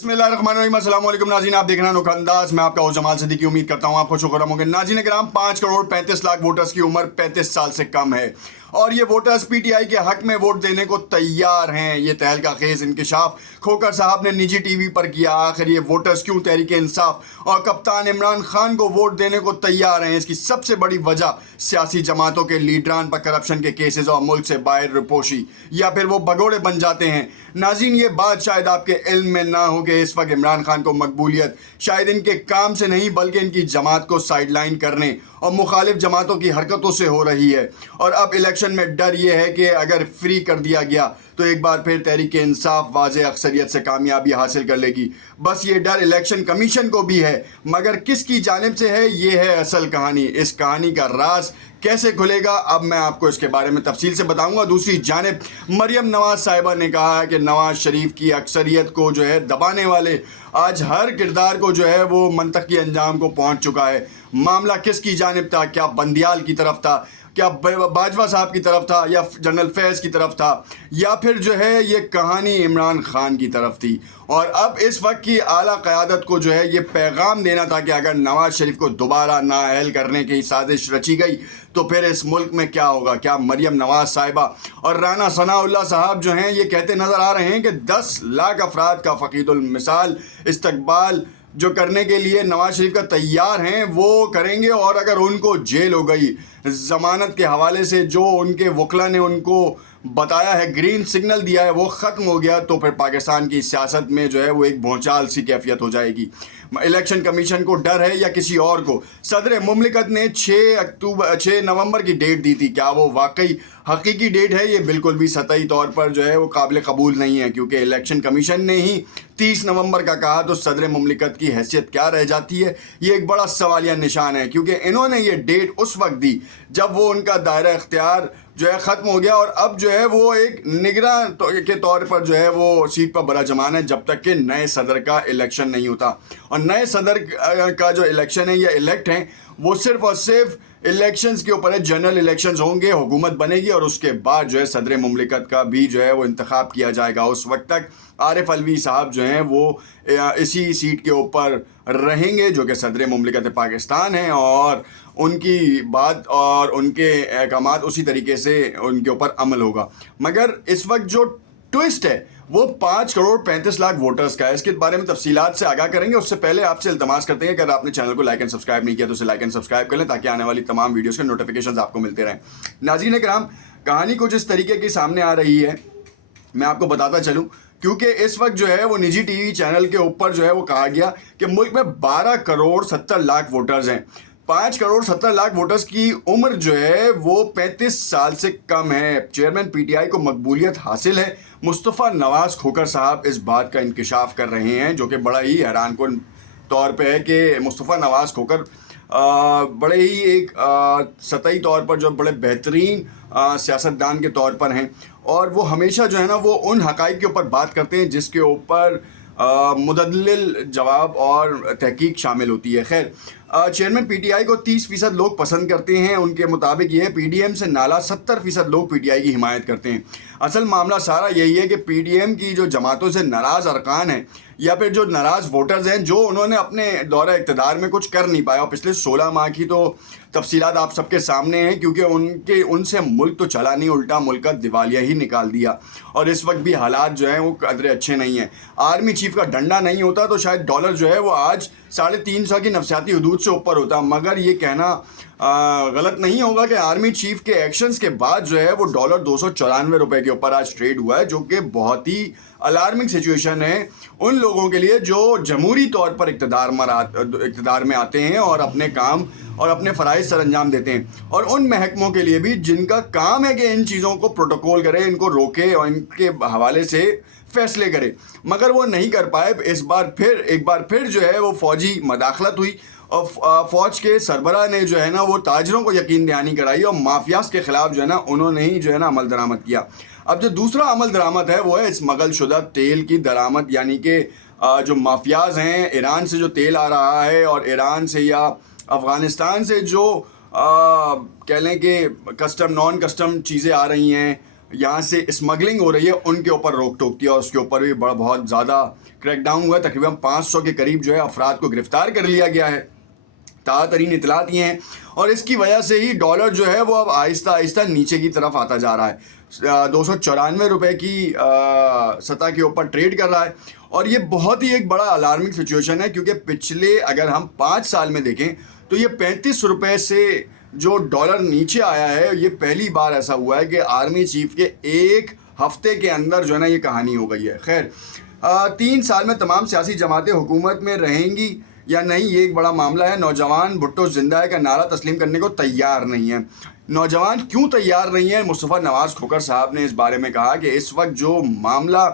बिस्मिल्लाहिर्रहमानिर्रहीम। अस्सलाम वालेकुम नाज़रीन, आप देख रहे हैं अनोखा अंदाज। मैं आपका जमाल सिद्दीकी। उम्मीद करता हूँ आप खुश होकर होंगे। नाज़रीन किराम, 5 करोड़ 35 लाख वोटर्स की उम्र 35 साल से कम है और ये वोटर्स पीटीआई के हक में वोट देने को तैयार हैं। ये तहलका खेज इंकशाफ खोकर साहब ने निजी टीवी पर किया। आखिर ये वोटर्स क्यों तहरीक इंसाफ और कप्तान इमरान खान को वोट देने को तैयार हैं? इसकी सबसे बड़ी वजह सियासी जमातों के लीडरान पर करप्शन के केसेस और मुल्क से बाहर रिपोशी या फिर वो भगोड़े बन जाते हैं। नाज़रीन, ये बात शायद आपके इल्म में ना हो कि इस वक्त इमरान खान को मकबूलियत शायद इनके काम से नहीं बल्कि इनकी जमात को साइडलाइन करने और मुखालिफ जमातों की हरकतों से हो रही है। और अब इलेक्शन में डर ये है कि अगर फ्री कर दिया गया तो एक बार फिर तहरीक इंसाफ वाज़ेह अक्सरियत से कामयाबी हासिल कर लेगी। बस ये डर इलेक्शन कमीशन को भी है, मगर किसकी जानिब से है, ये है असल कहानी। इस कहानी का राज कैसे खुलेगा, अब मैं आपको इसके बारे में तफसील से बताऊंगा। दूसरी जानिब मरियम नवाज साहिबा ने कहा है कि नवाज शरीफ की अक्सरियत को जो है दबाने वाले आज हर किरदार को जो है वो मंतकी अंजाम को पहुंच चुका है। मामला किसकी जानिब था? क्या बंदियाल की तरफ था, क्या बाजवा साहब की तरफ था, या जनरल फैज़ की तरफ था, या फिर जो है ये कहानी इमरान खान की तरफ थी? और अब इस वक्त की आला क़यादत को जो है ये पैगाम देना था कि अगर नवाज शरीफ को दोबारा नाअहल करने की साजिश रची गई तो फिर इस मुल्क में क्या होगा। क्या मरियम नवाज साहिबा और राना सनाउल्लाह साहब जो हैं ये कहते नज़र आ रहे हैं कि 10 लाख अफराद का फ़कीदुल मिसाल इस्तकबाल जो करने के लिए नवाज शरीफ का तैयार हैं वो करेंगे, और अगर उनको जेल हो गई, ज़मानत के हवाले से जो उनके वकला ने उनको बताया है, ग्रीन सिग्नल दिया है, वो ख़त्म हो गया, तो फिर पाकिस्तान की सियासत में जो है वो एक भौचाल सी कैफियत हो जाएगी। इलेक्शन कमीशन को डर है या किसी और को? सदर मुमलिकत ने 6 नवंबर की डेट दी थी। क्या वो वाकई हकीकी डेट है? ये बिल्कुल भी सतही तौर पर जो है वो काबिल कबूल नहीं है, क्योंकि इलेक्शन कमीशन ने ही 30 नवंबर का कहा तो सदर मुमलिकत की हैसियत क्या रह जाती है? ये एक बड़ा सवालिया निशान है, क्योंकि इन्होंने ये डेट उस वक्त दी जब वो उनका दायरा इख्तियार जो है ख़त्म हो गया, और अब जो है वो एक निगरान के तौर पर जो है वो सीट पर बड़ा जमान है जब तक कि नए सदर का इलेक्शन नहीं होता। और नए सदर का जो इलेक्शन है या इलेक्ट हैं वो सिर्फ और सिर्फ इलेक्शंस के ऊपर है। जनरल इलेक्शंस होंगे, हुकूमत बनेगी, और उसके बाद जो है सदर मुमलिकत का भी जो है वो इंतखाब किया जाएगा। उस वक्त तक आरिफ अलवी साहब जो हैं वो इसी सीट के ऊपर रहेंगे जो कि सदर मुमलिकत पाकिस्तान है, और उनकी बात और उनके अहकामात उसी तरीके से उनके ऊपर अमल होगा। मगर इस वक्त जो ट्विस्ट है वो 5 करोड़ 35 लाख वोटर्स का है। इसके बारे में तफसीलात से आगाह करेंगे। उससे पहले आपसे इल्तमास करते हैं कि अगर आपने चैनल को लाइक एंड सब्सक्राइब नहीं किया तो उसे लाइक एंड सब्सक्राइब कर लें, ताकि आने वाली तमाम वीडियोस के नोटिफिकेशंस आपको मिलते रहें। नाज़रीन किराम, कहानी कुछ इस तरीके की सामने आ रही है, मैं आपको बताता चलूँ, क्योंकि इस वक्त जो है वो निजी टीवी चैनल के ऊपर जो है वो कहा गया कि मुल्क में 12 करोड़ 70 लाख वोटर्स हैं। 5 करोड़ 70 लाख वोटर्स की उम्र जो है वो 35 साल से कम है। चेयरमैन पीटीआई को मकबूलियत हासिल है। मुस्तफ़ा नवाज खोकर साहब इस बात का इंकशाफ कर रहे हैं, जो कि बड़ा ही हैरानकुन तौर पे है कि मुस्तफ़ा नवाज खोकर बड़े ही एक सतही तौर पर जो बड़े बेहतरीन सियासतदान के तौर पर हैं, और वो हमेशा जो है ना वो उन हक़ाइक़ के ऊपर बात करते हैं जिसके ऊपर मुदल्लिल जवाब और तहकीक शामिल होती है। खैर, चेयरमैन पीटीआई को 30% लोग पसंद करते हैं। उनके मुताबिक ये पीडीएम से नाला 70% लोग पीटीआई की हिमायत करते हैं। असल मामला सारा यही है कि पीडीएम की जो जमातों से नाराज़ अरकान हैं या फिर जो नाराज़ वोटर्स हैं, जो उन्होंने अपने दौरे इक़्तिदार में कुछ कर नहीं पाया, और पिछले 16 माह की तो तफसीलात आप सबके सामने हैं, क्योंकि उनसे मुल्क तो चला नहीं, उल्टा मुल्क का दिवालिया ही निकाल दिया। और इस वक्त भी हालात जो हैं वो कदरे अच्छे नहीं हैं। आर्मी चीफ का डंडा नहीं होता तो शायद डॉलर जो है वो आज 350 की नफसियाती हदूद से ऊपर होता, मगर ये कहना गलत नहीं होगा कि आर्मी चीफ के एक्शंस के बाद जो है वो डॉलर 294 रुपये के ऊपर आज ट्रेड हुआ है, जो कि बहुत ही अलार्मिंग सिचुएशन है उन लोगों के लिए जो जमहूरी तौर पर इक़्तिदार में आते हैं और अपने काम और अपने फ़राइज़ सर अंजाम देते हैं, और उन महकमों के लिए भी जिनका काम है कि इन चीज़ों को प्रोटोकॉल करे, इनको रोके और इनके हवाले से फ़ैसले करे, मगर वो नहीं कर पाए। एक बार फिर जो है वो फ़ौजी मदाखलत हुई, और फ़ौज के सरबराह ने जो है ना वो ताजरों को यकीन दहानी कराई, और माफियाज़ के ख़िलाफ़ जो है ना उन्होंने ही जो है ना अमल दरामद किया। अब जो दूसरा अमल दरामद है वो है स्मगल शुदा तेल की दरामद, यानी कि जो माफियाज़ हैं, ईरान से जो तेल आ रहा है और ईरान से या अफ़गानिस्तान से जो कह लें कि कस्टम नॉन कस्टम चीज़ें आ रही हैं, यहाँ से स्मगलिंग हो रही है उनके ऊपर रोक टोक किया, उसके ऊपर भी बहुत ज़्यादा क्रैक डाउन हुआ। तकरीबन 500 के करीब जो है अफराद को गिरफ्तार कर लिया गया है, ताज़ा तरीन इतलात ये हैं। और इसकी वजह से ही डॉलर जो है वो अब आहिस्ता आहिस्ता नीचे की तरफ आता जा रहा है। 294 रुपये की सतह के ऊपर ट्रेड कर रहा है। और ये बहुत ही एक बड़ा अलार्मिंग सिचुएशन है, क्योंकि पिछले अगर हम 5 साल में देखें तो ये 35 रुपये से जो डॉलर नीचे आया है, ये पहली बार ऐसा हुआ है कि आर्मी चीफ के एक हफ्ते के अंदर जो है ना ये कहानी हो गई है। खैर 3 साल में तमाम सियासी जमातें हुकूमत में रहेंगी या नहीं, ये एक बड़ा मामला है। नौजवान भुट्टो जिंदा है का नारा तस्लीम करने को तैयार नहीं है। नौजवान क्यों तैयार नहीं है? मुस्तफ़ा नवाज़ खोखर साहब ने इस बारे में कहा कि इस वक्त जो मामला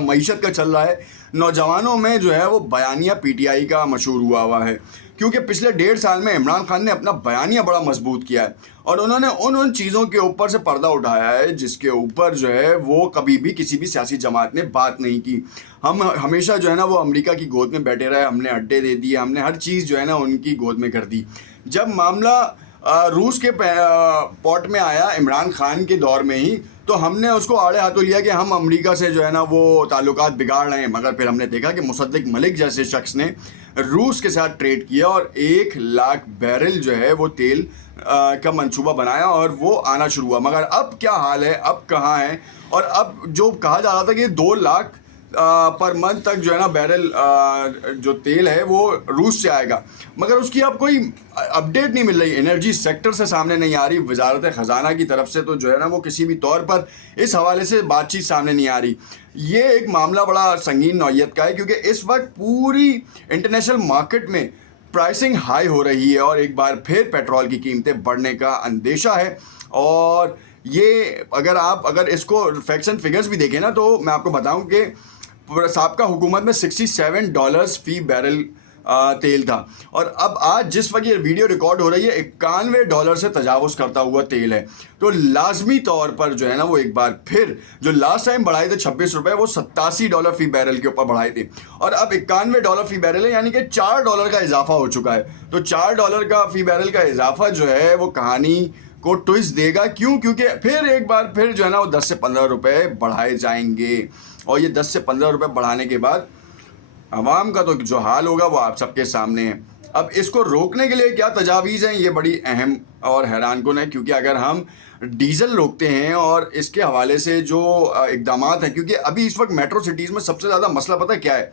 मईशत का चल रहा है, नौजवानों में जो है वो बयानिया पीटीआई का मशहूर हुआ है, क्योंकि पिछले 1.5 साल में इमरान खान ने अपना बयानिया बड़ा मजबूत किया है और उन्होंने उन चीज़ों के ऊपर से पर्दा उठाया है जिसके ऊपर जो है वो कभी भी किसी भी सियासी जमात ने बात नहीं की। हम हमेशा जो है ना वो अमेरिका की गोद में बैठे रहे, हमने अड्डे दे दिए, हमने हर चीज़ जो है ना उनकी गोद में कर दी। जब मामला रूस के पॉट में आया इमरान खान के दौर में ही, तो हमने उसको आड़े हाथों लिया कि हम अमेरिका से जो है ना वो ताल्लुकात बिगाड़ रहे हैं, मगर फिर हमने देखा कि मुसद्दिक मलिक जैसे शख्स ने रूस के साथ ट्रेड किया और 1 लाख बैरल जो है वो तेल का मंसूबा बनाया और वो आना शुरू हुआ। मगर अब क्या हाल है, अब कहाँ है? और अब जो कहा जा रहा था कि 2 लाख पर मंथ तक जो है ना बैरल जो तेल है वो रूस से आएगा, मगर उसकी अब कोई अपडेट नहीं मिल रही। एनर्जी सेक्टर से सामने नहीं आ रही, वजारत ख़जाना की तरफ से तो जो है ना वो किसी भी तौर पर इस हवाले से बातचीत सामने नहीं आ रही। ये एक मामला बड़ा संगीन नौयत का है, क्योंकि इस वक्त पूरी इंटरनेशनल मार्केट में प्राइसिंग हाई हो रही है और एक बार फिर पेट्रोल की कीमतें बढ़ने का अंदेशा है। और ये अगर इसको फैक्ट्स एंड फिगर्स भी देखें ना, तो मैं आपको बताऊं कि साबका हुकूमत में $67 फी बैरल तेल था, और अब आज जिस वक्त ये वीडियो रिकॉर्ड हो रही है $91 से तजावुज़ करता हुआ तेल है। तो लाजमी तौर पर जो है ना वो एक बार फिर जो लास्ट टाइम बढ़ाए थे 26 रुपये, वो $87 फी बैरल के ऊपर बढ़ाए थे, और अब $91 फी बैरल है, यानी कि $4 का इजाफा हो चुका है। तो $4 का फी बैरल का इजाफा जो है वो कहानी को ट्विस्ट देगा। क्यों? क्योंकि फिर एक बार फिर जो है ना वो 10 से 15 रुपये बढ़ाए जाएंगे, और ये 10 से 15 रुपये बढ़ाने के बाद आवाम का तो जो हाल होगा वो आप सबके सामने है। अब इसको रोकने के लिए क्या तजावीज़ हैं, ये बड़ी अहम और हैरानकुन है, क्योंकि अगर हम डीजल रोकते हैं और इसके हवाले से जो इकदाम हैं, क्योंकि अभी इस वक्त मेट्रो सिटीज़ में सबसे ज़्यादा मसला पता है क्या है?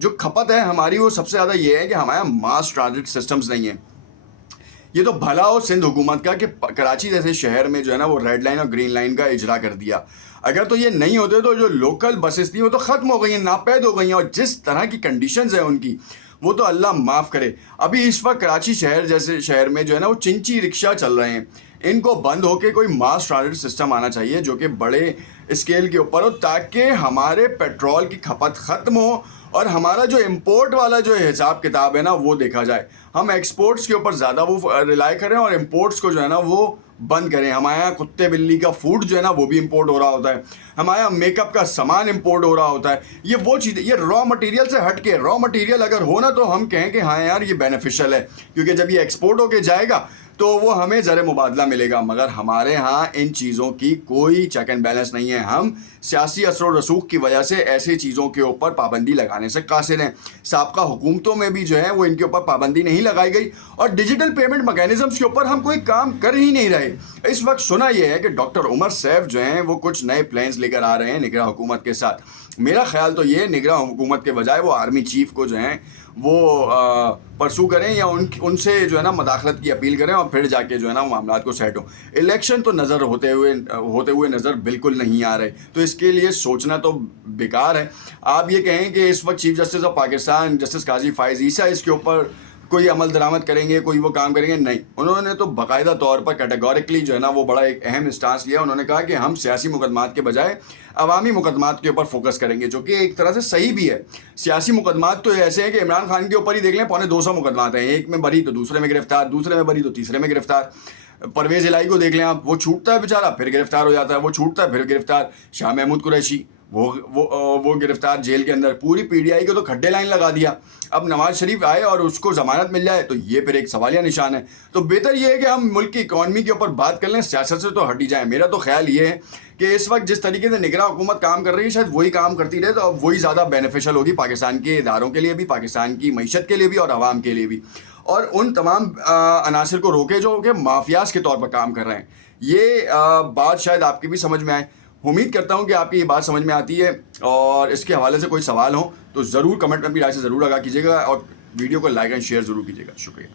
जो खपत है हमारी वो सबसे ज़्यादा ये है कि हमारे मास ट्रांजिट सिस्टम्स नहीं हैं। ये तो भला हो सिंध हुकूमत का कि कराची जैसे शहर में जो है ना वो रेड लाइन और ग्रीन लाइन का इजरा कर दिया। अगर तो ये नहीं होते तो जो लोकल बसेस थी वो तो ख़त्म हो गई हैं, नापैद हो गई हैं, और जिस तरह की कंडीशंस है उनकी वो तो अल्लाह माफ़ करे। अभी इस वक्त कराची शहर जैसे शहर में जो है ना वो चिंची रिक्शा चल रहे हैं, इनको बंद होकर कोई मास ट्रांजिट सिस्टम आना चाहिए जो कि बड़े स्केल के ऊपर हो, ताकि हमारे पेट्रोल की खपत ख़त्म हो और हमारा जो इंपोर्ट वाला जो हिसाब किताब है ना वो देखा जाए। हम एक्सपोर्ट्स के ऊपर ज़्यादा वो रिलाई करें और इंपोर्ट्स को जो है ना वो बंद करें। हमारे यहाँ कुत्ते बिल्ली का फूड जो है ना वो भी इंपोर्ट हो रहा होता है, हमारे यहाँ मेकअप का सामान इंपोर्ट हो रहा होता है। ये वो चीज़, ये रॉ मटेरियल से हट के, रॉ मटेरियल अगर हो ना तो हम कहें कि हाँ यार ये बेनिफिशियल है, क्योंकि जब ये एक्सपोर्ट होके जाएगा तो वो हमें ज़र मुबादला मिलेगा। मगर हमारे यहाँ इन चीज़ों की कोई चेक एंड बैलेंस नहीं है। हम सियासी असर रसूख की वजह से ऐसी चीज़ों के ऊपर पाबंदी लगाने से कासिर हैं। साबका हुकूमतों में भी जो है वो इनके ऊपर पाबंदी नहीं लगाई गई, और डिजिटल पेमेंट मैकेनिज़म्स के ऊपर हम कोई काम कर ही नहीं रहे। इस वक्त सुना यह है कि डॉक्टर उमर सैफ जो हैं वो कुछ नए प्लान्स लेकर आ रहे हैं निगरां हुकूमत के साथ। मेरा ख्याल तो ये निगरां हुकूमत के बजाय वो आर्मी चीफ को जो हैं वो परसू करें या उनसे जो है ना मदाखलत की अपील करें, और फिर जाके जो है ना मामलात को सेट हो। इलेक्शन तो नज़र होते हुए नज़र बिल्कुल नहीं आ रहे, तो इसके लिए सोचना तो बेकार है। आप ये कहें कि इस वक्त chief justice of Pakistan justice Qazi Faez Isa इसके ऊपर कोई अमल दरामद करेंगे, कोई वो काम करेंगे, नहीं। उन्होंने तो बाकायदा तौर पर कैटेगोरिकली जो है ना वो बड़ा एक अहम स्टांस लिया। उन्होंने कहा कि हम सियासी मुकदमात के बजाय अवामी मुकदमात के ऊपर फोकस करेंगे, जो कि एक तरह से सही भी है। सियासी मुकदमात तो ऐसे हैं कि इमरान खान के ऊपर ही देख लें, 250 मुकदमात हैं, एक में बरी तो दूसरे में गिरफ्तार, दूसरे में बरी तो तीसरे में गिरफ्तार। परवेज़ इलाही को देख लें आप, वो छूटता है बेचारा फिर गिरफ्तार हो जाता है, वो छूटता है फिर गिरफ्तार। शाह महमूद कुरैशी وہ گرفتار جیل کے اندر. پوری پی ٹی آئی کو تو کھڈے لائن لگا دیا. اب نواز شریف آئے اور اس کو ضمانت مل جائے تو یہ پھر ایک سوالیہ نشان ہے. تو بہتر یہ ہے کہ ہم ملک کی اکانومی کے اوپر بات کر لیں, سیاست سے تو ہٹ ہی جائیں. میرا تو خیال یہ ہے کہ اس وقت جس طریقے سے نگراں حکومت کام کر رہی ہے شاید وہی کام کرتی رہے تو اب وہی زیادہ بینیفیشل ہوگی پاکستان کے اداروں کے لیے بھی, پاکستان کی معیشت کے لیے بھی اور عوام کے لیے بھی. اور ان تمام عناصر کو روکے جو کہ مافیاز کے طور پر کام کر رہے ہیں. یہ بات شاید آپ کی بھی سمجھ میں آئے. امید کرتا ہوں کہ آپ کی یہ بات سمجھ میں آتی ہے, اور اس کے حوالے سے کوئی سوال ہو تو ضرور کمنٹ میں اپنی رائے سے ضرور آگاہ کیجیے گا, اور ویڈیو کو لائک اینڈ شیئر ضرور کیجیے گا. شکریہ.